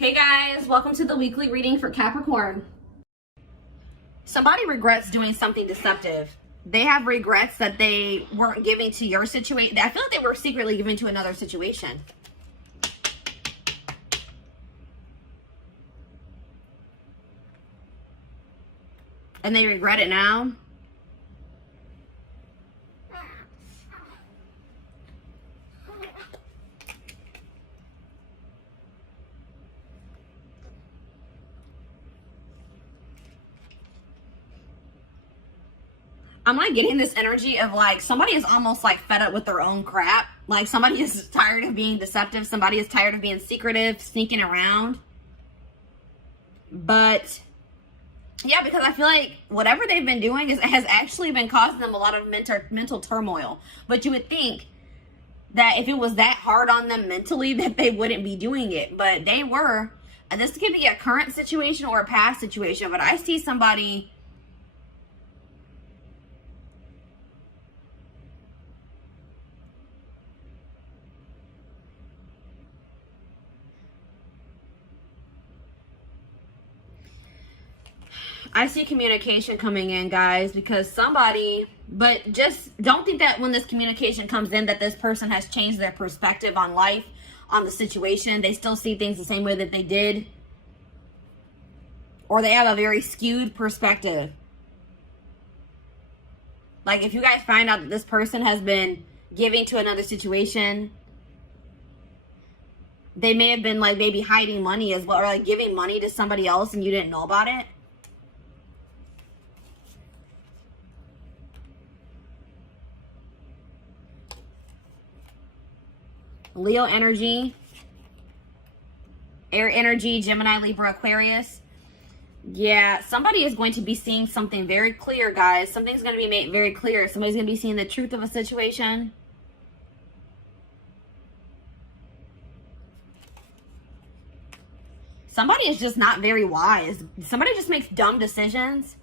Hey guys, welcome to the weekly reading for Capricorn. Somebody regrets doing something deceptive. They have regrets that they weren't giving to your situation. I feel like they were secretly giving to another situation. And they regret it now. I'm like getting this energy of like somebody is almost like fed up with their own crap. Like somebody is tired of being deceptive. Somebody is tired of being secretive, sneaking around. But yeah, because I feel like whatever they've been doing has actually been causing them a lot of mental turmoil. But you would think that if it was that hard on them mentally that they wouldn't be doing it. But they were. And this could be a current situation or a past situation. But I see somebody... I see communication coming in, guys, because somebody, but just don't think that when this communication comes in that this person has changed their perspective on life, on the situation. They still see things the same way that they did. Or they have a very skewed perspective. Like if you guys find out that this person has been giving to another situation, they may have been like maybe hiding money as well, or like giving money to somebody else and you didn't know about it. Leo energy, air energy, Gemini, Libra, Aquarius. Yeah, somebody is going to be seeing something very clear, guys. Something's going to be made very clear. Somebody's going to be seeing the truth of a situation. Somebody is just not very wise. Somebody just makes dumb decisions.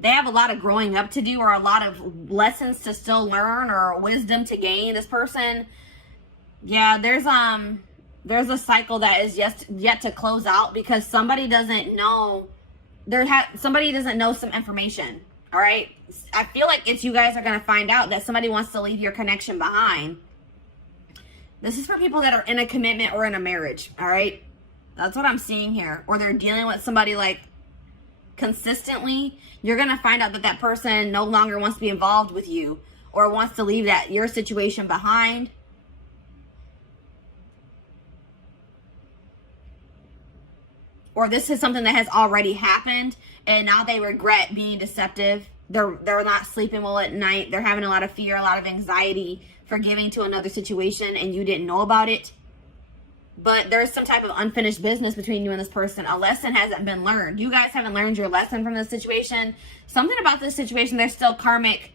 They have a lot of growing up to do, or a lot of lessons to still learn, or wisdom to gain. This person, yeah, there's a cycle that is yet to close out because somebody doesn't know. Somebody doesn't know some information. All right, I feel like it's you guys are gonna find out that somebody wants to leave your connection behind. This is for people that are in a commitment or in a marriage. All right, that's what I'm seeing here. Or they're dealing with somebody like consistently. You're going to find out that that person no longer wants to be involved with you or wants to leave your situation behind. Or this is something that has already happened and now they regret being deceptive. They're not sleeping well at night. They're having a lot of fear, a lot of anxiety for giving to another situation and you didn't know about it. But there's some type of unfinished business between you and this person. A lesson hasn't been learned. You guys haven't learned your lesson from this situation. Something about this situation, there's still karmic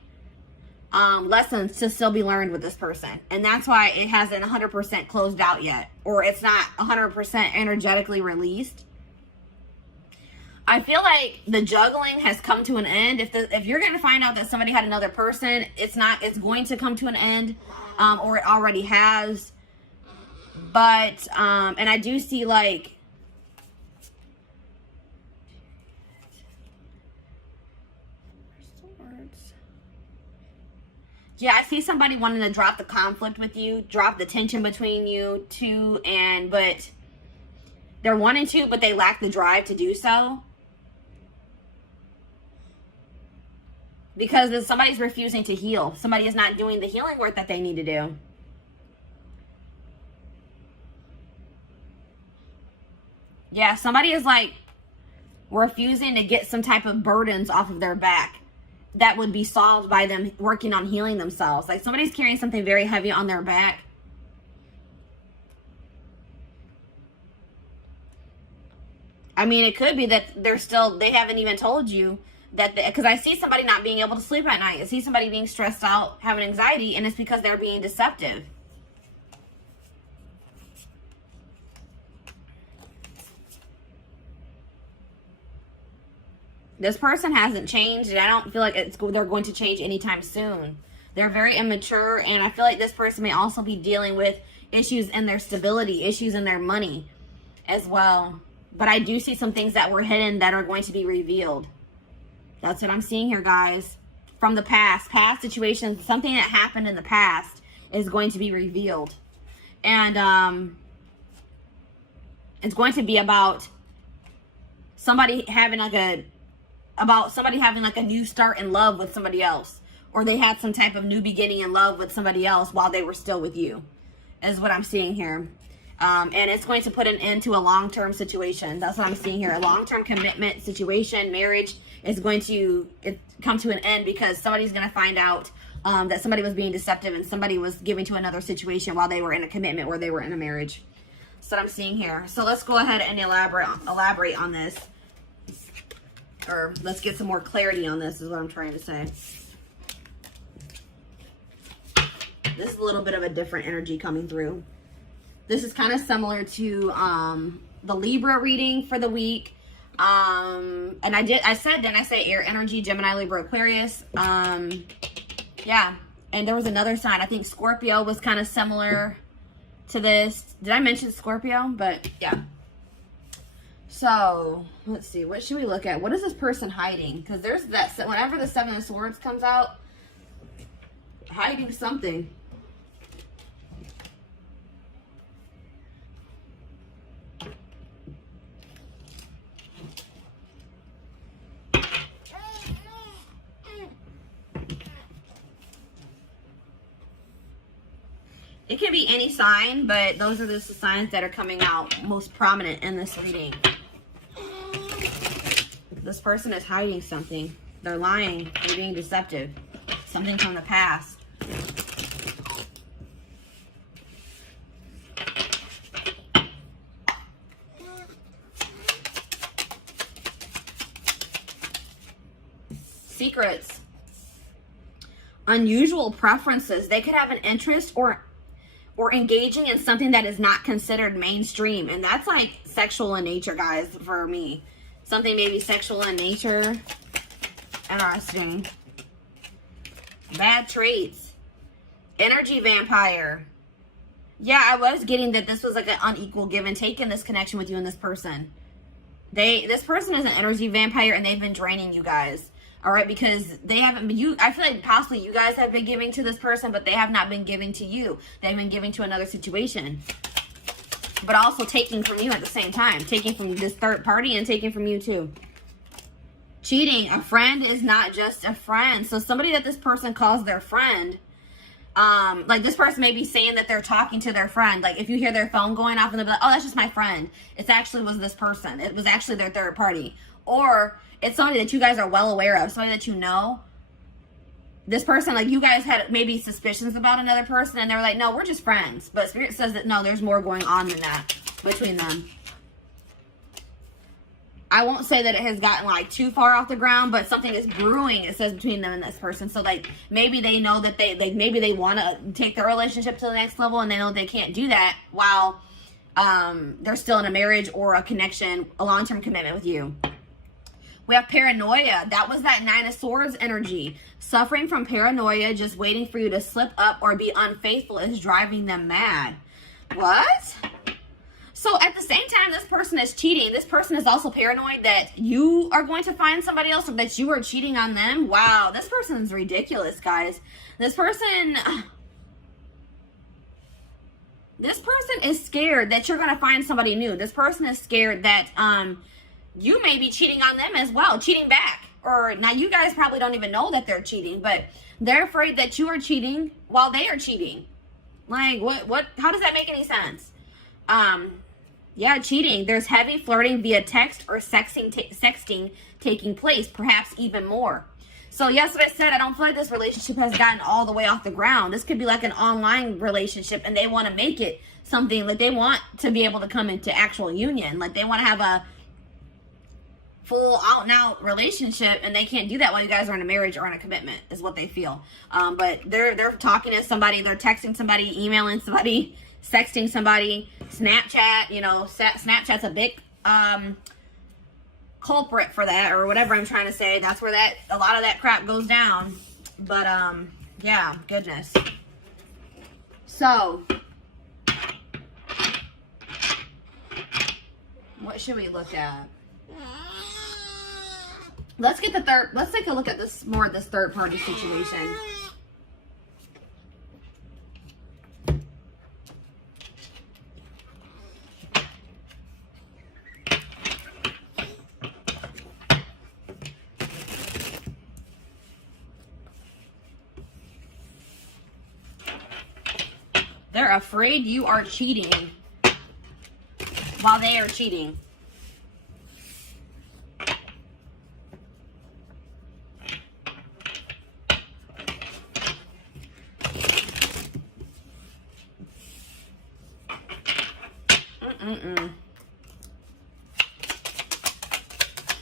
lessons to still be learned with this person. And that's why it hasn't 100% closed out yet. Or it's not 100% energetically released. I feel like the juggling has come to an end. If you're going to find out that somebody had another person, it's going to come to an end. Or it already has. But, and I do see like, yeah, I see somebody wanting to drop the conflict with you, drop the tension between you two, but they're wanting to, but they lack the drive to do so. Because somebody's refusing to heal. Somebody is not doing the healing work that they need to do. Yeah, somebody is like refusing to get some type of burdens off of their back that would be solved by them working on healing themselves. Like somebody's carrying something very heavy on their back. I mean, it could be that they haven't even told you that, because I see somebody not being able to sleep at night. I see somebody being stressed out, having anxiety, and it's because they're being deceptive. This person hasn't changed, and I don't feel like they're going to change anytime soon. They're very immature, and I feel like this person may also be dealing with issues in their stability, issues in their money as well. But I do see some things that were hidden that are going to be revealed. That's what I'm seeing here, guys. From the past situations, something that happened in the past is going to be revealed. And it's going to be about somebody having like a new start in love with somebody else. Or they had some type of new beginning in love with somebody else while they were still with you, is what I'm seeing here. And it's going to put an end to a long-term situation. That's what I'm seeing here. A long-term commitment situation, marriage is going to come to an end because somebody's going to find out that somebody was being deceptive and somebody was giving to another situation while they were in a commitment or they were in a marriage. That's what I'm seeing here. So let's go ahead and elaborate on this. Or let's get some more clarity on this is what I'm trying to say. This is a little bit of a different energy coming through. This is kind of similar to the Libra reading for the week. And I said air energy, Gemini, Libra, Aquarius. Yeah. And there was another sign. I think Scorpio was kind of similar to this. Did I mention Scorpio? But yeah. So let's see. What should we look at? What is this person hiding? Because there's that, whenever the Seven of Swords comes out, hiding something. It can be any sign, but those are just the signs that are coming out most prominent in this reading. This person is hiding something. They're lying. They're being deceptive. Something from the past. Secrets. Unusual preferences. They could have an interest or engaging in something that is not considered mainstream. And that's like sexual in nature, guys, for me. Something maybe sexual in nature. Interesting. Bad traits. Energy vampire. Yeah, I was getting that this was like an unequal give and take in this connection with you and this person. This person is an energy vampire and they've been draining you guys. All right, because they haven't been, I feel like possibly you guys have been giving to this person, but they have not been giving to you. They've been giving to another situation. But also taking from you at the same time. Taking from this third party and taking from you too. Cheating. A friend is not just a friend. So somebody that this person calls their friend, like this person may be saying that they're talking to their friend. Like if you hear their phone going off and they'll be like, oh, that's just my friend. It actually was this person. It was actually their third party. Or it's somebody that you guys are well aware of, somebody that you know. This person, like you guys had maybe suspicions about another person and they were like, no, we're just friends. But Spirit says that no, there's more going on than that between them. I won't say that it has gotten like too far off the ground, but something is brewing, it says, between them and this person. So like maybe they know that maybe they want to take their relationship to the next level and they know they can't do that while they're still in a marriage or a connection, a long-term commitment with you. We have paranoia. That was that Nine of Swords energy. Suffering from paranoia, just waiting for you to slip up or be unfaithful is driving them mad. What? So at the same time, this person is cheating. This person is also paranoid that you are going to find somebody else or that you are cheating on them. Wow, this person is ridiculous, guys. This person is scared that you're going to find somebody new. This person is scared that you may be cheating on them as well, cheating back. Or now you guys probably don't even know that they're cheating, but they're afraid that you are cheating while they are cheating. Like what how does that make any sense? Yeah, cheating. There's heavy flirting via text or sexting taking place, perhaps even more. So yes, what I said, I don't feel like this relationship has gotten all the way off the ground. This could be like an online relationship and they want to make it something like they want to be able to come into actual union. Like they want to have a full out and out relationship and they can't do that while you guys are in a marriage or in a commitment is what they feel. But they're talking to somebody, they're texting somebody, emailing somebody, sexting somebody, Snapchat, you know, Snapchat's a big culprit for that or whatever I'm trying to say. That's where a lot of that crap goes down. But yeah, goodness. So What should we look at? Let's get the third. Let's take a look at this more of this third party situation. They're afraid you are cheating while they are cheating.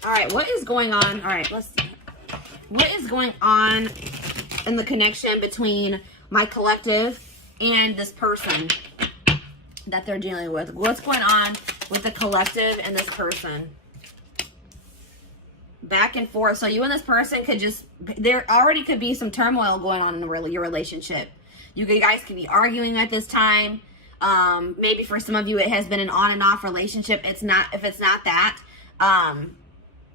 All right, what is going on? All right, let's see. What is going on in the connection between my collective and this person that they're dealing with? What's going on with the collective and this person? Back and forth. So you and this person could just, there already could be some turmoil going on in your relationship. You guys could be arguing at this time. Maybe for some of you, it has been an on and off relationship. It's not, if it's not that,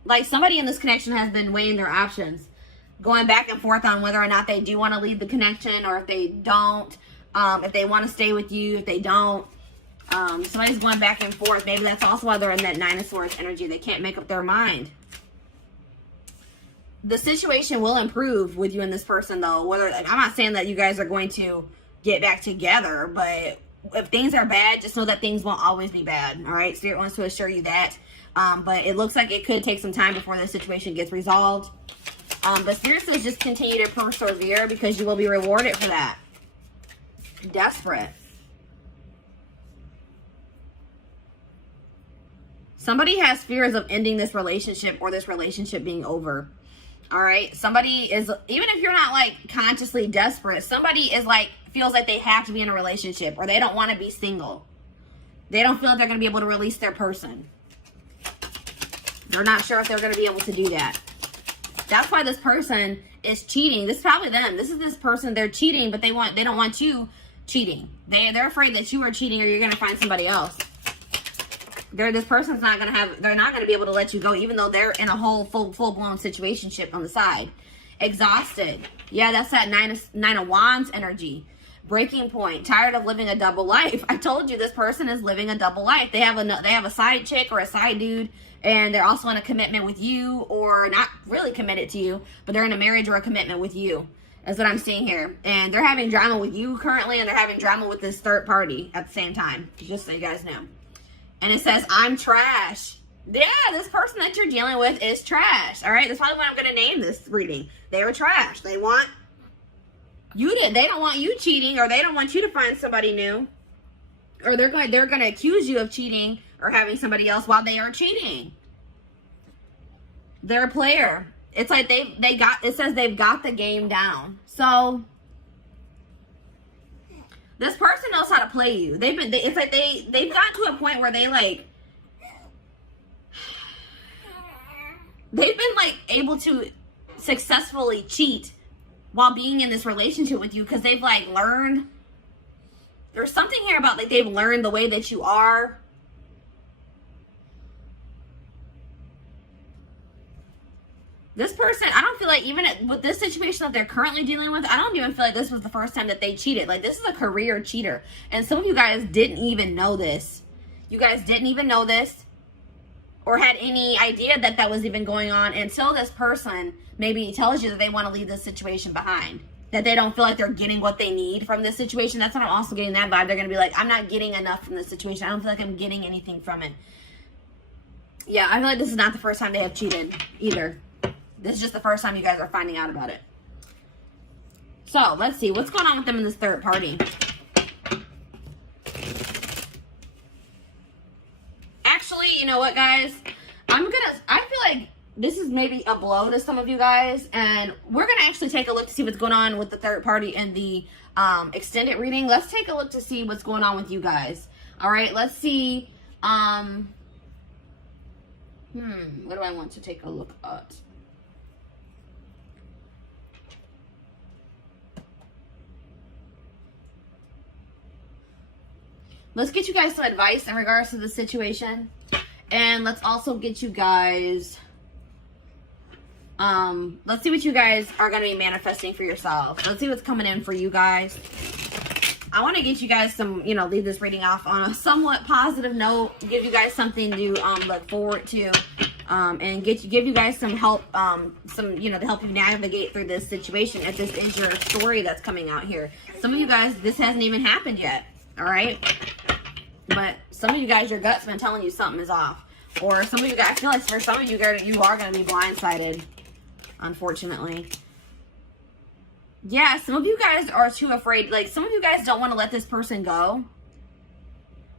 like somebody in this connection has been weighing their options, going back and forth on whether or not they do want to leave the connection, or if they don't, if they want to stay with you, if they don't. Somebody's going back and forth. Maybe that's also why they're in that Nine of Swords energy. They can't make up their mind. The situation will improve with you and this person, though. Whether, I'm not saying that you guys are going to get back together, but if things are bad, just know that things won't always be bad. All right, Spirit wants to assure you that. But it looks like it could take some time before the situation gets resolved. But Spirit says just continue to persevere, because you will be rewarded for that. Desperate. Somebody has fears of ending this relationship, or this relationship being over. All right. Somebody is, even if you're not like consciously desperate, somebody is like, feels like they have to be in a relationship, or they don't want to be single. They don't feel like they're going to be able to release their person. They're not sure if they're going to be able to do that. That's why this person is cheating. This is probably them. This is this person. They're cheating, but they don't want you cheating. They're afraid that you are cheating, or you're going to find somebody else. This person's not going to have, they're not going to be able to let you go, even though they're in a whole full-blown situationship on the side. Exhausted. Yeah, that's that Nine of Wands energy. Breaking point. Tired of living a double life. I told you this person is living a double life. They have a side chick or a side dude, and they're also in a commitment with you, or not really committed to you, but they're in a marriage or a commitment with you. That's what I'm seeing here. And they're having drama with you currently, and they're having drama with this third party at the same time. Just so you guys know. And it says, I'm trash. Yeah, this person that you're dealing with is trash. All right, that's probably what I'm going to name this reading. They are trash. They want you to, they don't want you cheating, or they don't want you to find somebody new. Or they're going to accuse you of cheating or having somebody else while they are cheating. They're a player. It's like it says they've got the game down. So this person knows how to play you. It's like they've gotten to a point where they've been like able to successfully cheat while being in this relationship with you, because they've like learned. There's something here about like they've learned the way that you are. This person, I don't feel like, even with this situation that they're currently dealing with, I don't even feel like this was the first time that they cheated. Like, this is a career cheater. And some of you guys didn't even know this. You guys didn't even know this, or had any idea that that was even going on, until this person maybe tells you that they want to leave this situation behind. That they don't feel like they're getting what they need from this situation. That's what I'm also getting that vibe. They're going to be like, I'm not getting enough from this situation. I don't feel like I'm getting anything from it. Yeah, I feel like this is not the first time they have cheated either. This is just the first time you guys are finding out about it. So, let's see. What's going on with them in this third party? Actually, you know what, guys? I feel like this is maybe a blow to some of you guys. And we're going to actually take a look to see what's going on with the third party in the extended reading. Let's take a look to see what's going on with you guys. All right, let's see. What do I want to take a look at? Let's get you guys some advice in regards to the situation. And let's also get you guys, let's see what you guys are going to be manifesting for yourself. Let's see what's coming in for you guys. I want to get you guys some, you know, leave this reading off on a somewhat positive note, give you guys something to look forward to, and give you guys some help, you know, to help you navigate through this situation if this is your story that's coming out here. Some of you guys, this hasn't even happened yet, all right? But some of you guys, your gut's been telling you something is off. Or some of you guys, I feel like for some of you guys, you are going to be blindsided, unfortunately. Yeah, some of you guys are too afraid. Like, some of you guys don't want to let this person go.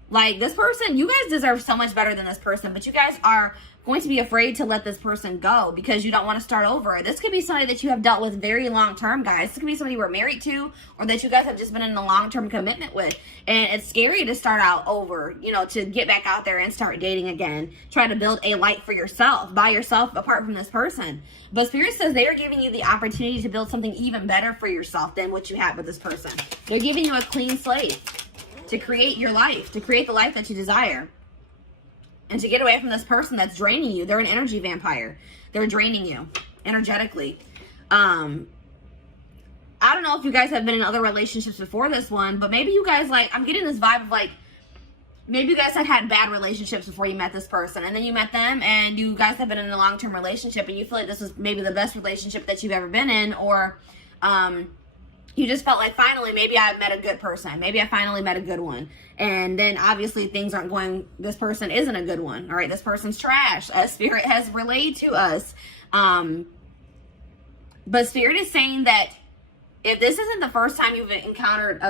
Like, this person, you guys deserve so much better than this person, but you guys are going to be afraid to let this person go because you don't want to start over. This could be somebody that you have dealt with very long term, guys. This could be somebody you were married to or that you guys have just been in a long-term commitment with. And it's scary to start out over, you know, to get back out there and start dating again. Try to build a life for yourself, by yourself, apart from this person. But Spirit says they are giving you the opportunity to build something even better for yourself than what you had with this person. They're giving you a clean slate to create your life, to create the life that you desire. And to get away from this person that's draining you. They're an energy vampire. They're draining you energetically. I don't know if you guys have been in other relationships before this one, but maybe you guys, like, I'm getting this vibe of, like, maybe you guys have had bad relationships before you met this person. And then you met them and you guys have been in a long-term relationship and you feel like this was maybe the best relationship that you've ever been in. Or you just felt like, finally, maybe I met a good person. Maybe I finally met a good one. And then obviously things aren't going, this person isn't a good one. All right, this person's trash, as Spirit has relayed to us. But Spirit is saying that if this isn't the first time you've encountered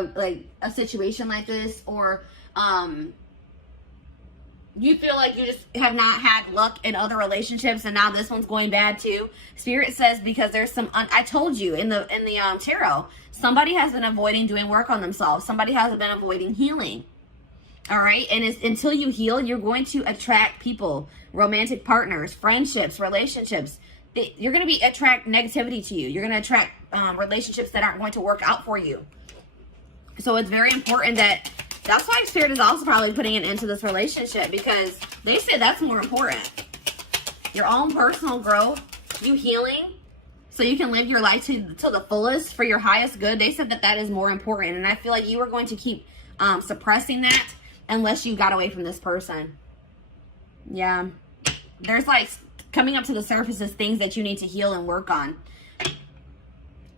a situation like this, or you feel like you just have not had luck in other relationships and now this one's going bad too, Spirit says because there's some, I told you in the tarot, somebody has been avoiding doing work on themselves. Somebody has been avoiding healing. All right. And it's, until you heal, you're going to attract people, romantic partners, friendships, relationships. You're going to attract negativity to you. You're going to attract relationships that aren't going to work out for you. So it's very important that's why Spirit is also probably putting an end to this relationship, because they say that's more important. Your own personal growth, you healing, so you can live your life to the fullest for your highest good. They said that is more important. And I feel like you are going to keep suppressing that unless you got away from this person. Yeah. There's like coming up to the surface is things that you need to heal and work on.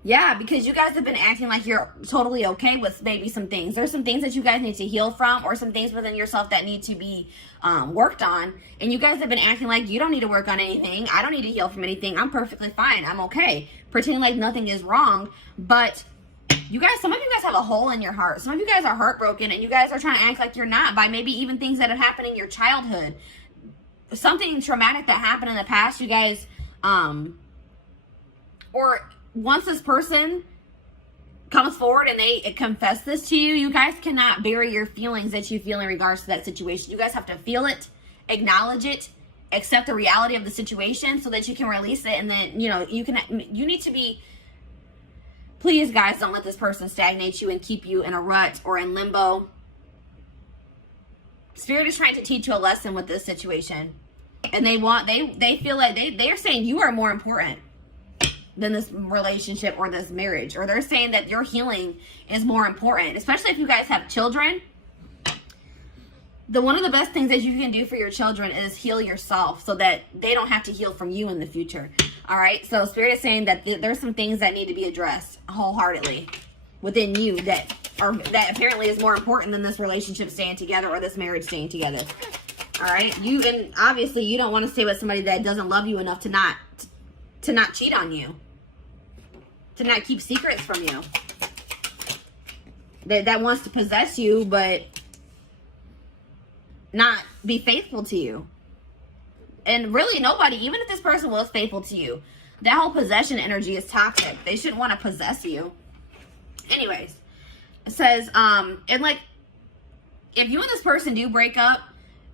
Yeah, because you guys have been acting like you're totally okay with maybe some things. There's some things that you guys need to heal from, or some things within yourself that need to be worked on. And you guys have been acting like you don't need to work on anything. I don't need to heal from anything. I'm perfectly fine. I'm okay. Pretending like nothing is wrong. But you guys, some of you guys have a hole in your heart. Some of you guys are heartbroken and you guys are trying to act like you're not by maybe even things that have happened in your childhood. Something traumatic that happened in the past, you guys, or once this person comes forward and they confess this to you, you guys cannot bury your feelings that you feel in regards to that situation. You guys have to feel it, acknowledge it, accept the reality of the situation so that you can release it. And then, you need to be, please guys, don't let this person stagnate you and keep you in a rut or in limbo. Spirit is trying to teach you a lesson with this situation. And they feel like they are saying you are more important than this relationship or this marriage. Or they're saying that your healing is more important, especially if you guys have children. One of the best things that you can do for your children is heal yourself so that they don't have to heal from you in the future. All right. So Spirit is saying that there's some things that need to be addressed wholeheartedly within you that apparently is more important than this relationship staying together or this marriage staying together. All right. And obviously you don't want to stay with somebody that doesn't love you enough to not cheat on you, to not keep secrets from you, that wants to possess you but not be faithful to you. And really nobody, even if this person was faithful to you, that whole possession energy is toxic. They shouldn't want to possess you. Anyways, it says, and like, if you and this person do break up,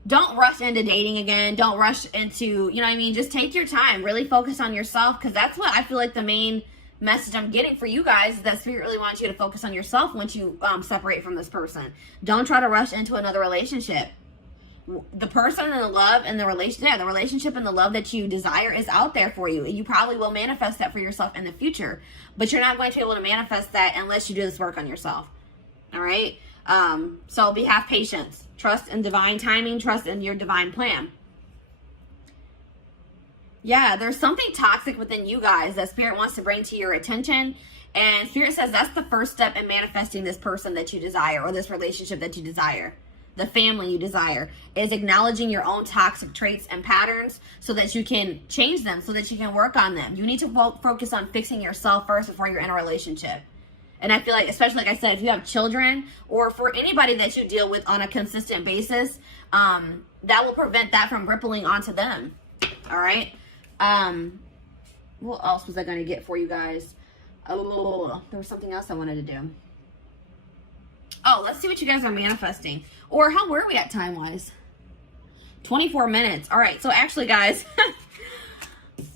don't rush into dating again. Don't rush into, just take your time. Really focus on yourself, because that's what I feel like the main message I'm getting for you guys is that Spirit really wants you to focus on yourself once you separate from this person. Don't try to rush into another relationship. the person and the love and the relationship, the relationship and the love that you desire is out there for you. You probably will manifest that for yourself in the future, but you're not going to be able to manifest that unless you do this work on yourself. All right. So have patience, trust in divine timing, trust in your divine plan. Yeah, there's something toxic within you guys that Spirit wants to bring to your attention. And Spirit says that's the first step in manifesting this person that you desire, or this relationship that you desire. The family you desire is acknowledging your own toxic traits and patterns so that you can change them, so that you can work on them. You need to focus on fixing yourself first before you're in a relationship. And I feel like, especially like I said, if you have children or for anybody that you deal with on a consistent basis, that will prevent that from rippling onto them. All right. What else was I going to get for you guys? Oh, there was something else I wanted to do. Oh, let's see what you guys are manifesting. Or how were we at time-wise? 24 minutes. All right. So actually, guys,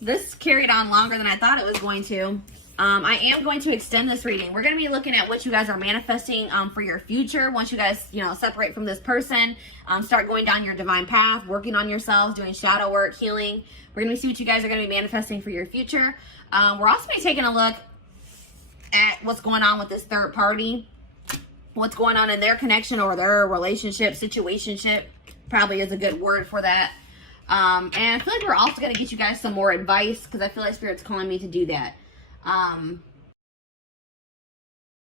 this carried on longer than I thought it was going to. I am going to extend this reading. We're going to be looking at what you guys are manifesting for your future. Once you guys, separate from this person, start going down your divine path, working on yourselves, doing shadow work, healing. We're going to see what you guys are going to be manifesting for your future. We're also going to be taking a look at what's going on with this third party. What's going on in their connection or their relationship, situationship, probably is a good word for that. And I feel like we're also going to get you guys some more advice because I feel like Spirit's calling me to do that.